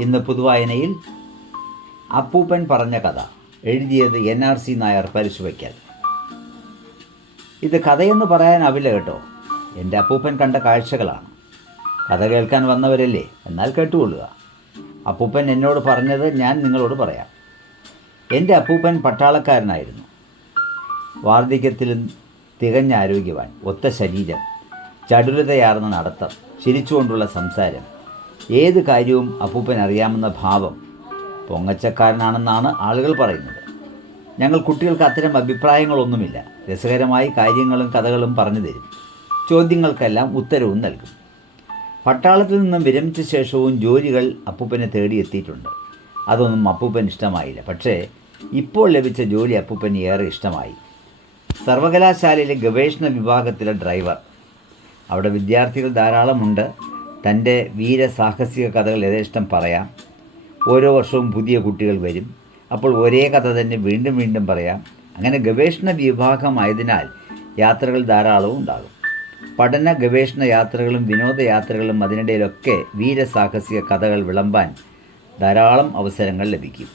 ഇന്ന് പുതുവായനയിൽ അപ്പൂപ്പൻ പറഞ്ഞ കഥ എഴുതിയത് എൻ ആർ സി നായർ പരിശുവയ്ക്കൽ ഇത് കഥയെന്ന് പറയാനാവില്ല കേട്ടോ. എന്റെ അപ്പൂപ്പൻ കണ്ട കാഴ്ചകളാണ്. കഥ കേൾക്കാൻ വന്നവരല്ലേ? എന്നാൽ കേട്ടുകൊള്ളുക. അപ്പൂപ്പൻ എന്നോട് പറഞ്ഞത് ഞാൻ നിങ്ങളോട് പറയാം. എന്റെ അപ്പൂപ്പൻ പട്ടാളക്കാരനായിരുന്നു. വാർദ്ധക്യത്തിലും തികഞ്ഞ ആരോഗ്യവാൻ ഒത്ത ശരീരം ചടുലതയാർന്ന നടത്തം ചിരിച്ചുകൊണ്ടുള്ള സംസാരം ഏത് കാര്യവും അപ്പൂപ്പൻ അറിയാമെന്ന ഭാവം പൊങ്ങച്ചക്കാരനാണെന്നാണ് ആളുകൾ പറയുന്നത്. ഞങ്ങൾ കുട്ടികൾക്ക് അത്തരം അഭിപ്രായങ്ങളൊന്നുമില്ല. രസകരമായി കാര്യങ്ങളും കഥകളും പറഞ്ഞു തരും. ചോദ്യങ്ങൾക്കെല്ലാം ഉത്തരവും നൽകും. പട്ടാളത്തിൽ നിന്നും വിരമിച്ച ശേഷവും ജോലികൾ അപ്പൂപ്പനെ തേടിയെത്തിയിട്ടുണ്ട്. അതൊന്നും അപ്പൂപ്പൻ ഇഷ്ടമായില്ല. പക്ഷേ ഇപ്പോൾ ലഭിച്ച ജോലി അപ്പൂപ്പന് ഏറെ ഇഷ്ടമായി. സർവകലാശാലയിലെ ഗവേഷണ വിഭാഗത്തിലെ ഡ്രൈവർ. അവിടെ വിദ്യാർത്ഥികൾ ധാരാളമുണ്ട്. തന്റെ വീരസാഹസിക കഥകൾ യഥേഷ്ടം പറയാം. ഓരോ വർഷവും പുതിയ കുട്ടികൾ വരും. അപ്പോൾ ഒരേ കഥ തന്നെ വീണ്ടും വീണ്ടും പറയാം. അങ്ങനെ ഗവേഷണ വിഭാഗമായതിനാൽ യാത്രകൾ ധാരാളവും ഉണ്ടാകും. പഠന ഗവേഷണ യാത്രകളും വിനോദയാത്രകളും അതിനിടയിലൊക്കെ വീരസാഹസിക കഥകൾ വിളമ്പാൻ ധാരാളം അവസരങ്ങൾ ലഭിക്കും.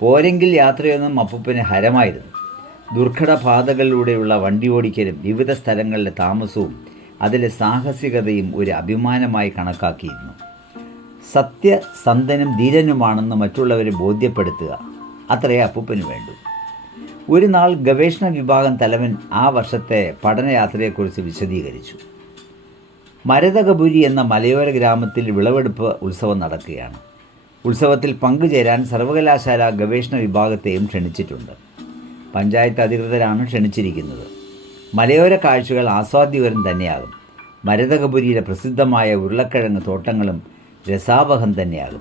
പോരെങ്കിൽ യാത്രയൊന്നും അപ്പൂപ്പന് ഹരമായിരുന്നു. ദുർഘട പാതകളിലൂടെയുള്ള വണ്ടി ഓടിക്കലും വിവിധ സ്ഥലങ്ങളിലെ താമസവും അതിലെ സാഹസികതയും ഒരു അഭിമാനമായി കണക്കാക്കിയിരുന്നു. സത്യസന്ധനും ധീരനുമാണെന്ന് മറ്റുള്ളവരെ ബോധ്യപ്പെടുത്തുക അത്രയേ അപ്പൂപ്പന് വേണ്ടു. ഒരു നാൾ ഗവേഷണ വിഭാഗം തലവൻ ആ വർഷത്തെ പഠനയാത്രയെക്കുറിച്ച് വിശദീകരിച്ചു. മരതകപുരി എന്ന മലയോര ഗ്രാമത്തിൽ വിളവെടുപ്പ് ഉത്സവം നടക്കുകയാണ്. ഉത്സവത്തിൽ പങ്കുചേരാൻ സർവകലാശാല ഗവേഷണ വിഭാഗത്തെയും ക്ഷണിച്ചിട്ടുണ്ട്. പഞ്ചായത്ത് അധികൃതരാണ് ക്ഷണിച്ചിരിക്കുന്നത്. മലയോര കാഴ്ചകൾ ആസ്വാദ്യകരം തന്നെയാകും. മരതകപുരിയിലെ പ്രസിദ്ധമായ ഉരുളക്കിഴങ്ങ് തോട്ടങ്ങളും രസാവഹം തന്നെയാകും.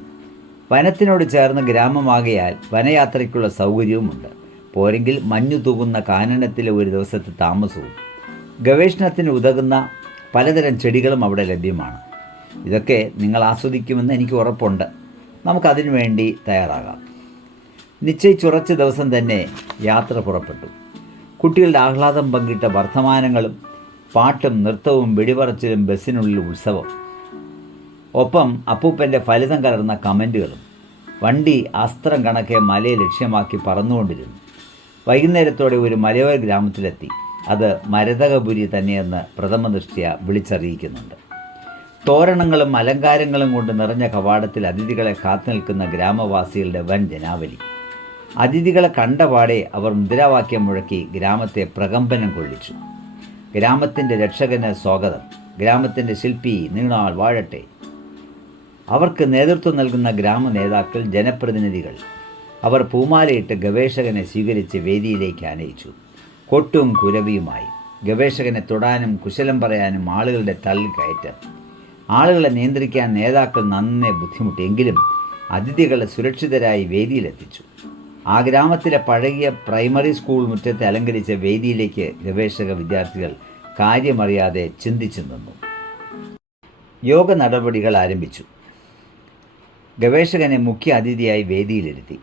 വനത്തിനോട് ചേർന്ന് ഗ്രാമമാകയാൽ വനയാത്രയ്ക്കുള്ള സൗകര്യവുമുണ്ട്. പോരെങ്കിൽ മഞ്ഞു തൂകുന്ന കാനനത്തിലെ ഒരു ദിവസത്തെ താമസവും. ഗവേഷണത്തിന് ഉതകുന്ന പലതരം ചെടികളും അവിടെ ലഭ്യമാണ്. ഇതൊക്കെ നിങ്ങൾ ആസ്വദിക്കുമെന്ന് എനിക്ക് ഉറപ്പുണ്ട്. നമുക്കതിനു വേണ്ടി തയ്യാറാകാം. നിശ്ചയിച്ചുറച്ച ദിവസം തന്നെ യാത്ര പുറപ്പെട്ടു. കുട്ടികളുടെ ആഹ്ലാദം പങ്കിട്ട വർത്തമാനങ്ങളും പാട്ടും നൃത്തവും വെടിപറച്ചിലും ബസ്സിനുള്ളിൽ ഉത്സവം. ഒപ്പം അപ്പൂപ്പന്റെ ഫലിതം കലർന്ന കമന്റുകളും വണ്ടി അസ്ത്രം കണക്കെ മലയെ ലക്ഷ്യമാക്കി പറന്നുകൊണ്ടിരുന്നു. വൈകുന്നേരത്തോടെ ഒരു മലയോര ഗ്രാമത്തിലെത്തി. അത് മരതകപുരി തന്നെയെന്ന് പ്രഥമ ദൃഷ്ടിയ വിളിച്ചറിയിക്കുന്നുണ്ട്. തോരണങ്ങളും അലങ്കാരങ്ങളും കൊണ്ട് നിറഞ്ഞ കവാടത്തിൽ അതിഥികളെ കാത്തുനിൽക്കുന്ന ഗ്രാമവാസികളുടെ വൻ ജനാവലി. അതിഥികളെ കണ്ടപാടെ അവർ മുദ്രാവാക്യം മുഴക്കി ഗ്രാമത്തെ പ്രകമ്പനം കൊള്ളിച്ചു. ഗ്രാമത്തിന്റെ രക്ഷകന് സ്വാഗതം. ഗ്രാമത്തിന്റെ ശില്പി നീണാൾ വാഴട്ടെ. അവർക്ക് നേതൃത്വം നൽകുന്ന ഗ്രാമ നേതാക്കൾ ജനപ്രതിനിധികൾ. അവർ പൂമാലയിട്ട് ഗവേഷകനെ സ്വീകരിച്ച് വേദിയിലേക്ക് ആനയിച്ചു. കൊട്ടും കുരവിയുമായി. ഗവേഷകനെ തൊടാനും കുശലം പറയാനും ആളുകളുടെ തള്ളിക്കയറ്റം ആളുകളെ നിയന്ത്രിക്കാൻ നേതാക്കൾ നന്നേ ബുദ്ധിമുട്ടിയെങ്കിലും അതിഥികളെ സുരക്ഷിതരായി വേദിയിലെത്തിച്ചു. ആ ഗ്രാമത്തിലെ പഴകിയ പ്രൈമറി സ്കൂൾ മുറ്റത്തെ അലങ്കരിച്ച വേദിയിലേക്ക് ഗവേഷക വിദ്യാർത്ഥികൾ കാര്യമറിയാതെ ചിന്തിച്ചു നിന്നു. യോഗ നടപടികൾ ആരംഭിച്ചു. ഗവേഷകനെ മുഖ്യ അതിഥിയായി വേദിയിലിരുത്തി.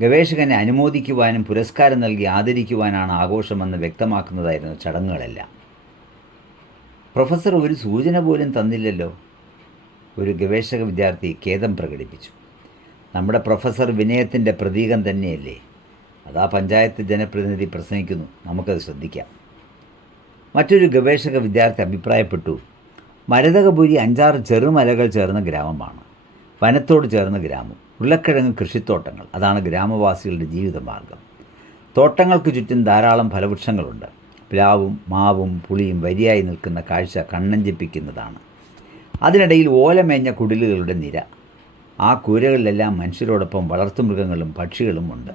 ഗവേഷകനെ അനുമോദിക്കുവാനും പുരസ്കാരം നൽകി ആദരിക്കുവാനാണ് ആഘോഷമെന്ന് വ്യക്തമാക്കുന്നതായിരുന്നു ചടങ്ങുകളെല്ലാം. പ്രൊഫസർ ഒരു സൂചന പോലും തന്നില്ലല്ലോ. ഒരു ഗവേഷക വിദ്യാർത്ഥി ഖേദം പ്രകടിപ്പിച്ചു. നമ്മുടെ പ്രൊഫസർ വിനയത്തിന്റെ പ്രതീകം തന്നെയല്ലേ? അതാ പഞ്ചായത്ത് ജനപ്രതിനിധി പ്രസംഗിക്കുന്നു. നമുക്കത് ശ്രദ്ധിക്കാം. മറ്റൊരു ഗവേഷക വിദ്യാർത്ഥി അഭിപ്രായപ്പെട്ടു. മരതകപുരി അഞ്ചാറ് ചെറുമലകൾ ചേർന്ന ഗ്രാമമാണ്. വനത്തോട് ചേർന്ന ഗ്രാമം. ഉരുളക്കിഴങ്ങ് കൃഷിത്തോട്ടങ്ങൾ. അതാണ് ഗ്രാമവാസികളുടെ ജീവിതമാർഗം. തോട്ടങ്ങൾക്ക് ചുറ്റും ധാരാളം ഫലവൃക്ഷങ്ങളുണ്ട്. പ്ലാവും മാവും പുളിയും വരിയായി നിൽക്കുന്ന കാഴ്ച കണ്ണഞ്ചിപ്പിക്കുന്നതാണ്. അതിനിടയിൽ ഓലമേഞ്ഞ കുടിലുകളുടെ നിര. ആ കൂരകളിലെല്ലാം മനുഷ്യരോടൊപ്പം വളർത്തുമൃഗങ്ങളും പക്ഷികളും ഉണ്ട്.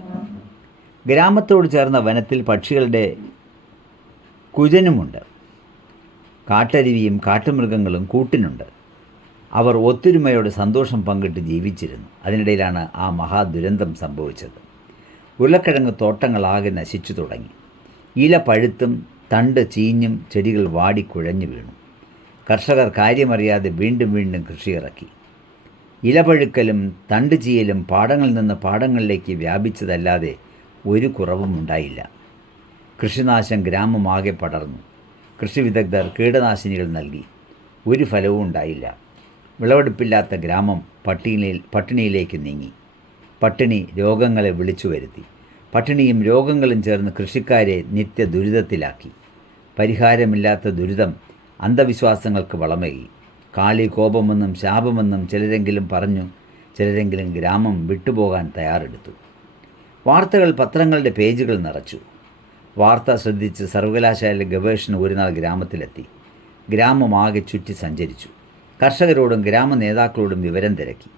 ഗ്രാമത്തോട് ചേർന്ന വനത്തിൽ പക്ഷികളുടെ കുജനുമുണ്ട്. കാട്ടരുവിയും കാട്ടുമൃഗങ്ങളും കൂട്ടിനുണ്ട്. അവർ ഒത്തൊരുമയോടെ സന്തോഷം പങ്കിട്ട് ജീവിച്ചിരുന്നു. അതിനിടയിലാണ് ആ മഹാദുരന്തം സംഭവിച്ചത്. ഉരുളക്കിഴങ്ങ് തോട്ടങ്ങളാകെ നശിച്ചു തുടങ്ങി. ഇല പഴുത്തും തണ്ട് ചീഞ്ഞും ചെടികൾ വാടി കുഴഞ്ഞു വീണു. കർഷകർ കാര്യമറിയാതെ വീണ്ടും വീണ്ടും കൃഷി ഇറക്കി ഇലപഴുക്കലും തണ്ട് ചീയലും പാടങ്ങളിൽ നിന്ന് പാടങ്ങളിലേക്ക് വ്യാപിച്ചതല്ലാതെ ഒരു കുറവും ഉണ്ടായില്ല. കൃഷിനാശം ഗ്രാമമാകെ പടർന്നു. കൃഷി വിദഗ്ധർ കീടനാശിനികൾ നൽകി. ഒരു ഫലവും ഉണ്ടായില്ല. വിളവെടുപ്പില്ലാത്ത ഗ്രാമം പട്ടിണിയിൽ പട്ടിണിയിലേക്ക് നീങ്ങി. പട്ടിണി രോഗങ്ങളെ വിളിച്ചു വരുത്തി. പട്ടിണിയും രോഗങ്ങളും ചേർന്ന് കൃഷിക്കാരെ നിത്യ ദുരിതത്തിലാക്കി പരിഹാരമില്ലാത്ത ദുരിതം അന്ധവിശ്വാസങ്ങൾക്ക് വളമേകി. കാളി കോപമെന്നും ശാപമെന്നും ചിലരെങ്കിലും പറഞ്ഞു ചിലരെങ്കിലും ഗ്രാമം വിട്ടുപോകാൻ തയ്യാറെടുത്തു. വാർത്തകൾ പത്രങ്ങളുടെ പേജുകൾ നിറച്ചു. വാർത്ത ശ്രദ്ധിച്ച് സർവകലാശാല ഗവേഷണം ഒരു നാൾ ഗ്രാമത്തിലെത്തി. ഗ്രാമമാകെ ചുറ്റി സഞ്ചരിച്ചു. കർഷകരോടും ഗ്രാമ നേതാക്കളോടും വിവരം തിരക്കി.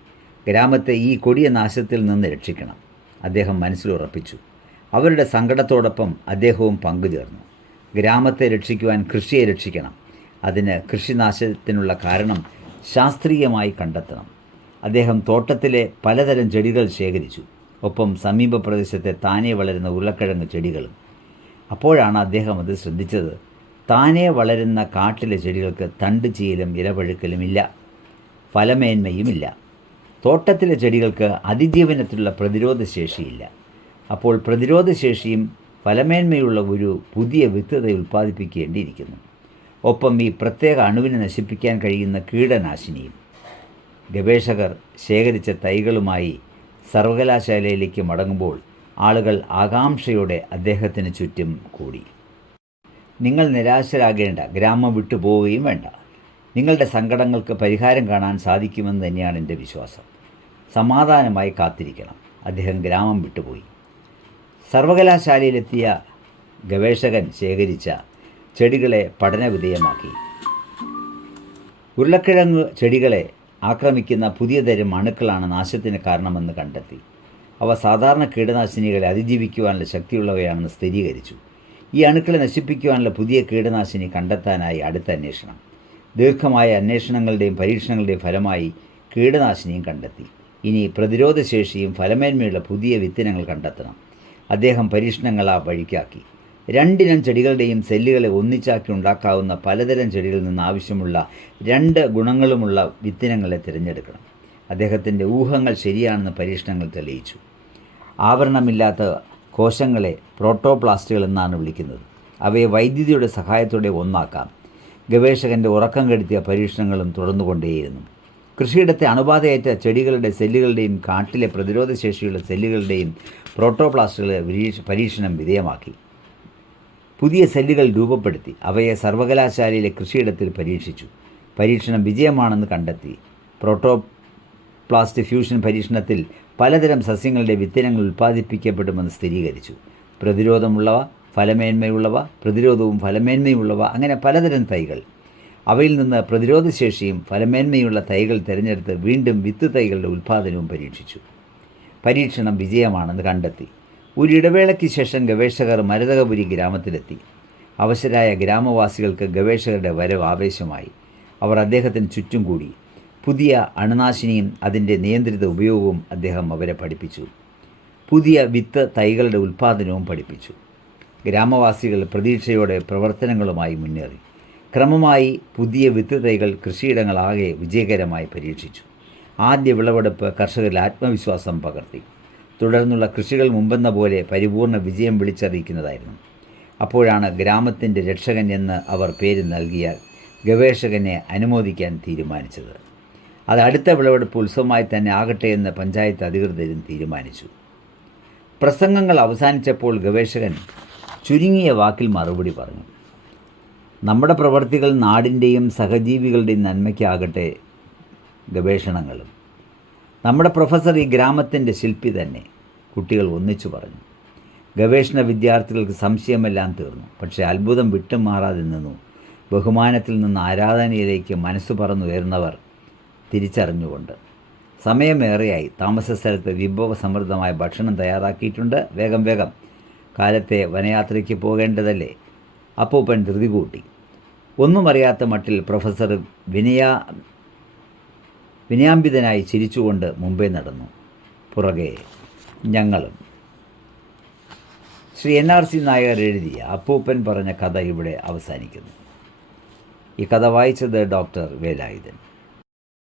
ഗ്രാമത്തെ ഈ കൊടിയ നാശത്തിൽ നിന്ന് രക്ഷിക്കണം. അദ്ദേഹം മനസ്സിലുറപ്പിച്ചു അവരുടെ സങ്കടത്തോടൊപ്പം അദ്ദേഹവും പങ്കുചേർന്നു. ഗ്രാമത്തെ രക്ഷിക്കുവാൻ കൃഷിയെ രക്ഷിക്കണം. അതിന് കൃഷിനാശത്തിനുള്ള കാരണം ശാസ്ത്രീയമായി കണ്ടെത്തണം. അദ്ദേഹം തോട്ടത്തിലെ പലതരം ചെടികൾ ശേഖരിച്ചു. ഒപ്പം സമീപ പ്രദേശത്തെ താനെ വളരുന്ന ഉരുളക്കിഴങ്ങ് ചെടികളും. അപ്പോഴാണ് അദ്ദേഹം അത് ശ്രദ്ധിച്ചത്. താനെ വളരുന്ന കാട്ടിലെ ചെടികൾക്ക് തണ്ട് ചീലും ഇലപഴുക്കലും ഇല്ല ഫലമേന്മയുമില്ല. തോട്ടത്തിലെ ചെടികൾക്ക് അതിജീവനത്തിലുള്ള പ്രതിരോധ ശേഷിയില്ല അപ്പോൾ പ്രതിരോധ ശേഷിയും ഫലമേന്മയുള്ള ഒരു പുതിയ വിത്തത ഉൽപ്പാദിപ്പിക്കേണ്ടിയിരിക്കുന്നു. ഒപ്പം ഈ പ്രത്യേക അണുവിനെ നശിപ്പിക്കാൻ കഴിയുന്ന കീടനാശിനിയും. ഗവേഷകർ ശേഖരിച്ച തൈകളുമായി സർവകലാശാലയിലേക്ക് മടങ്ങുമ്പോൾ ആളുകൾ ആകാംക്ഷയോടെ അദ്ദേഹത്തിന് ചുറ്റും കൂടി. നിങ്ങൾ നിരാശരാകേണ്ട ഗ്രാമം വിട്ടുപോവുകയും വേണ്ട. നിങ്ങളുടെ സങ്കടങ്ങൾക്ക് പരിഹാരം കാണാൻ സാധിക്കുമെന്ന് തന്നെയാണ് എന്റെ വിശ്വാസം. സമാധാനമായി കാത്തിരിക്കണം. അദ്ദേഹം ഗ്രാമം വിട്ടുപോയി. സർവകലാശാലയിലെത്തിയ ഗവേഷകൻ ശേഖരിച്ച ചെടികളെ പഠനവിധേയമാക്കി. ഉരുളക്കിഴങ്ങ് ചെടികളെ ആക്രമിക്കുന്ന പുതിയ തരം അണുക്കളാണ് നാശത്തിന് കാരണമെന്ന് കണ്ടെത്തി. അവ സാധാരണ കീടനാശിനികളെ അതിജീവിക്കുവാനുള്ള ശക്തിയുള്ളവയാണെന്ന് സ്ഥിരീകരിച്ചു. ഈ അണുക്കളെ നശിപ്പിക്കുവാനുള്ള പുതിയ കീടനാശിനി കണ്ടെത്താനായി അടുത്ത അന്വേഷണം. ദീർഘമായ അന്വേഷണങ്ങളുടെയും പരീക്ഷണങ്ങളുടെയും ഫലമായി കീടനാശിനിയും കണ്ടെത്തി. ഇനി പ്രതിരോധശേഷിയും ഫലമേന്മയുള്ള പുതിയ വിത്തിനങ്ങൾ കണ്ടെത്തണം. അദ്ദേഹം പരീക്ഷണങ്ങൾ ആ വഴിക്കാക്കി. രണ്ടിനം ചെടികളുടെയും സെല്ലുകളെ ഒന്നിച്ചാക്കി ഉണ്ടാക്കാവുന്ന പലതരം ചെടികളിൽ നിന്ന് ആവശ്യമുള്ള രണ്ട് ഗുണങ്ങളുമുള്ള വിത്തിനങ്ങളെ തിരഞ്ഞെടുക്കണം. അദ്ദേഹത്തിന്റെ ഊഹങ്ങൾ ശരിയാണെന്ന് പരീക്ഷണങ്ങൾ തെളിയിച്ചു. ആവരണമില്ലാത്ത കോശങ്ങളെ പ്രോട്ടോപ്ലാസ്റ്റുകൾ എന്നാണ് വിളിക്കുന്നത്. അവയെ വൈദ്യുതിയുടെ സഹായത്തോടെ ഒന്നാക്കാം. ഗവേഷകന്റെ ഉറക്കം കെടുത്തിയ പരീക്ഷണങ്ങളും തുടർന്നുകൊണ്ടേയിരുന്നു. കൃഷിയിടത്തെ അണുബാധയേറ്റ ചെടികളുടെ സെല്ലുകളുടെയും കാട്ടിലെ പ്രതിരോധശേഷിയുള്ള സെല്ലുകളുടെയും പ്രോട്ടോപ്ലാസ്റ്റുകളെ പരീക്ഷണം വിധേയമാക്കി. പുതിയ സെല്ലുകൾ രൂപപ്പെടുത്തി അവയെ സർവകലാശാലയിലെ കൃഷിയിടത്തിൽ പരീക്ഷിച്ചു. പരീക്ഷണം വിജയമാണെന്ന് കണ്ടെത്തി. പ്രോട്ടോപ്ലാസ്റ്റ് ഫ്യൂഷൻ പരീക്ഷണത്തിൽ പലതരം സസ്യങ്ങളുടെ വിത്തിനങ്ങൾ ഉൽപ്പാദിപ്പിക്കപ്പെടുമെന്ന് സ്ഥിരീകരിച്ചു. പ്രതിരോധമുള്ളവ ഫലമേന്മയുള്ളവ പ്രതിരോധവും ഫലമേന്മയുള്ളവ അങ്ങനെ പലതരം തൈകൾ. അവയിൽ നിന്ന് പ്രതിരോധശേഷിയും ഫലമേന്മയുള്ള തൈകൾ തിരഞ്ഞെടുത്ത് വീണ്ടും വിത്ത് തൈകളുടെ ഉൽപ്പാദനവും പരീക്ഷിച്ചു. പരീക്ഷണം വിജയമാണെന്ന് കണ്ടെത്തി. ഒരു ഇടവേളയ്ക്ക് ശേഷം ഗവേഷകർ മരതകപുരി ഗ്രാമത്തിലെത്തി. അവശരായ ഗ്രാമവാസികൾക്ക് ഗവേഷകരുടെ വരവ് ആവേശമായി. അവർ അദ്ദേഹത്തിന് ചുറ്റും കൂടി. പുതിയ അണുനാശിനിയും അതിന്റെ നിയന്ത്രിത ഉപയോഗവും അദ്ദേഹം അവരെ പഠിപ്പിച്ചു. പുതിയ വിത്ത് തൈകളുടെ ഉൽപ്പാദനവും പഠിപ്പിച്ചു. ഗ്രാമവാസികൾ പ്രതീക്ഷയോടെ പ്രവർത്തനങ്ങളുമായി മുന്നേറി. ക്രമമായി പുതിയ വിത്ത് തൈകൾ കൃഷിയിടങ്ങളാകെ വിജയകരമായി പരീക്ഷിച്ചു. ആദ്യ വിളവെടുപ്പ് കർഷകരിൽ ആത്മവിശ്വാസം പകർത്തി. തുടർന്നുള്ള കൃഷികൾ മുമ്പെന്ന പോലെ പരിപൂർണ വിജയം വിളിച്ചറിയിക്കുന്നതായിരുന്നു. അപ്പോഴാണ് ഗ്രാമത്തിന്റെ രക്ഷകൻ എന്ന് അവർ പേര് നൽകിയ ഗവേഷകനെ അനുമോദിക്കാൻ തീരുമാനിച്ചത്. അത് അടുത്ത വിളവെടുപ്പ് ഉത്സവമായി തന്നെ ആകട്ടെ എന്ന് പഞ്ചായത്ത് അധികൃതരും തീരുമാനിച്ചു. പ്രസംഗങ്ങൾ അവസാനിച്ചപ്പോൾ ഗവേഷകൻ ചുരുങ്ങിയ വാക്കിൽ മറുപടി പറഞ്ഞു. നമ്മുടെ പ്രവർത്തികൾ നാടിന്റെയും സഹജീവികളുടെയും നന്മയ്ക്കാകട്ടെ ഗവേഷണങ്ങളും. നമ്മുടെ പ്രൊഫസർ ഈ ഗ്രാമത്തിന്റെ ശില്പി തന്നെ കുട്ടികൾ ഒന്നിച്ചു പറഞ്ഞു. ഗവേഷണ വിദ്യാർത്ഥികൾക്ക് സംശയമെല്ലാം തീർന്നു. പക്ഷേ അത്ഭുതം വിട്ടുമാറാതെ നിന്നു. ബഹുമാനത്തിൽ നിന്ന് ആരാധനയിലേക്ക് മനസ്സ് പറന്നുയർന്നവർ തിരിച്ചറിഞ്ഞുകൊണ്ട്. സമയമേറെയായി. താമസ സ്ഥലത്ത് വിഭവസമൃദ്ധമായ ഭക്ഷണം തയ്യാറാക്കിയിട്ടുണ്ട്. വേഗം വേഗം. കാലത്തെ വനയാത്രയ്ക്ക് പോകേണ്ടതല്ലേ? അപ്പൂപ്പൻ ധൃതി കൂട്ടി. ഒന്നും അറിയാത്ത മട്ടിൽ പ്രൊഫസർ വിനയാ വിനയാംബിതനായി ചിരിച്ചുകൊണ്ട് മുമ്പേ നടന്നു. പുറകെ ഞങ്ങളും. Shri N R C Nair എഴുതിയ അപ്പൂപ്പൻ പറഞ്ഞ കഥ ഇവിടെ അവസാനിക്കുന്നു. ഈ കഥ വായിച്ചത് ഡോക്ടർ വേലായുധൻ.